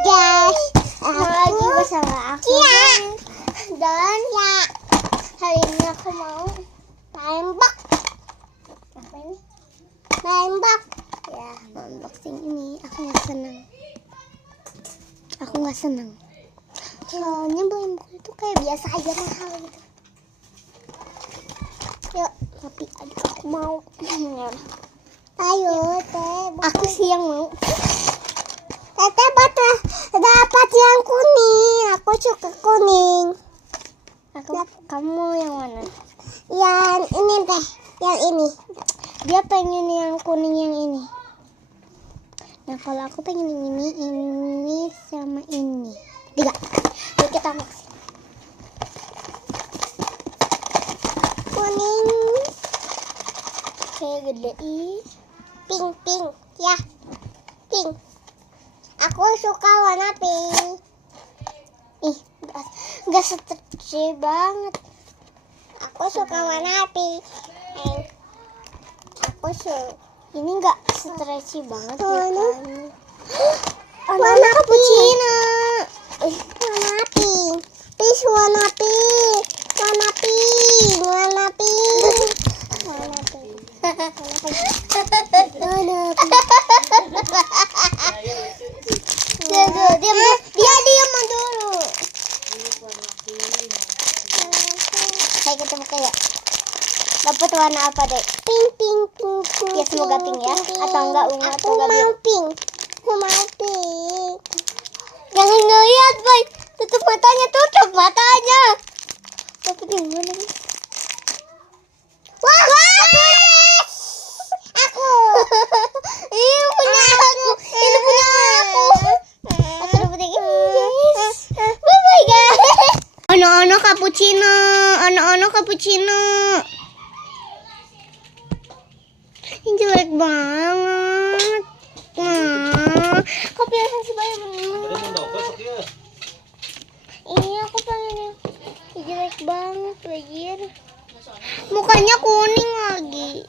guys, lagi bersama aku dan hari ini aku mau nembak. Apa ini? Nembak. Ya, unboxing ini aku nggak senang. Soalnya beli buku itu kayak biasa aja, mahal gitu. Yuk, tapi aduh aku mau. Ayo, Teh. Aku sih yang mau. Teteh dapat yang kuning. Aku suka kuning. Kamu yang mana? Yang ini Teh. Yang ini. Dia pengen yang kuning yang ini. Nah kalau aku pengen ini sama ini. Tiga. Yuk kita unboxing. Kuning. Kayak gede. Pink. Ya. Pink. Aku suka warna pink. Gak stretchy banget. Aku suka warna pink. Ini gak stretchy banget ya. Warna cappuccino. Warna pink. Please warna pink. Warna pink. Warna pink. Warna pink. Diam dulu. Kayak kita buka ya. Dapat warna apa deh? Pink. Ya semoga pink ya. Atau enggak ungu atau enggak biru. Aku mau pink. Jangan ngeliat, boy. Tutup matanya. Tapi di mana nih? Wah! Aku. Ini punya aku. Ini punya aku. Aku dapat yang ini, guys. Bye guys. Ono cappuccino. Ini jelek banget. Kopi yang si banyak banget. Ini aku pengen yang jelek banget, lagi. Mukanya kuning lagi.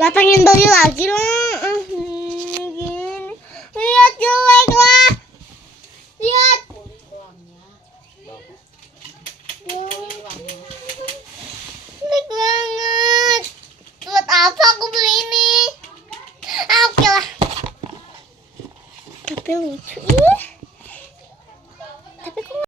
Gak pengen beli lagi lah. Gini. Lihat jelek lah. Lihat. Jelek banget. Buat apa aku beli ini? Oke lah. Tapi lucu.